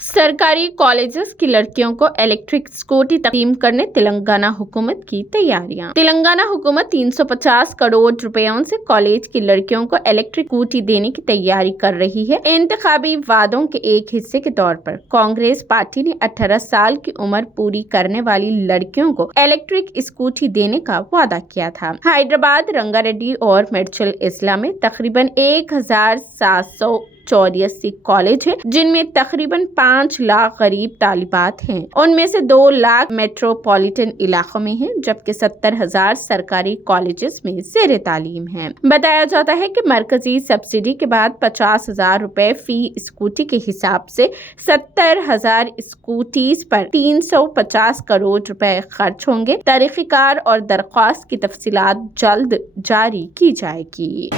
सरकारी कॉलेजेस की लड़कियों को इलेक्ट्रिक स्कूटी तकसीम करने तेलंगाना हुकूमत की तैयारियां। तेलंगाना हुकूमत 350 करोड़ रुपयों से कॉलेज की लड़कियों को इलेक्ट्रिक स्कूटी देने की तैयारी कर रही है। इंतखाबी वादों के एक हिस्से के तौर पर कांग्रेस पार्टी ने 18 साल की उम्र पूरी करने वाली लड़कियों को इलेक्ट्रिक स्कूटी देने का वादा किया था। हैदराबाद, रंगारेड्डी और मेड्चल इस्ला में तकरीबन 1784 कॉलेज है, जिनमें तकरीबन 5 लाख गरीब तालिबात हैं। उनमें से 2 लाख मेट्रोपॉलिटन इलाकों में हैं, जबकि 70,000 सरकारी कॉलेजेस में ज़ेर तालीम हैं। बताया जाता है कि मरकजी सब्सिडी के बाद 50,000 रुपए फी स्कूटी के हिसाब से 70,000 स्कूटीज पर 350 करोड़ रुपए खर्च होंगे। तरीक़ीकार और दरख्वास्त की तफसीलात जल्द जारी की जाएगी।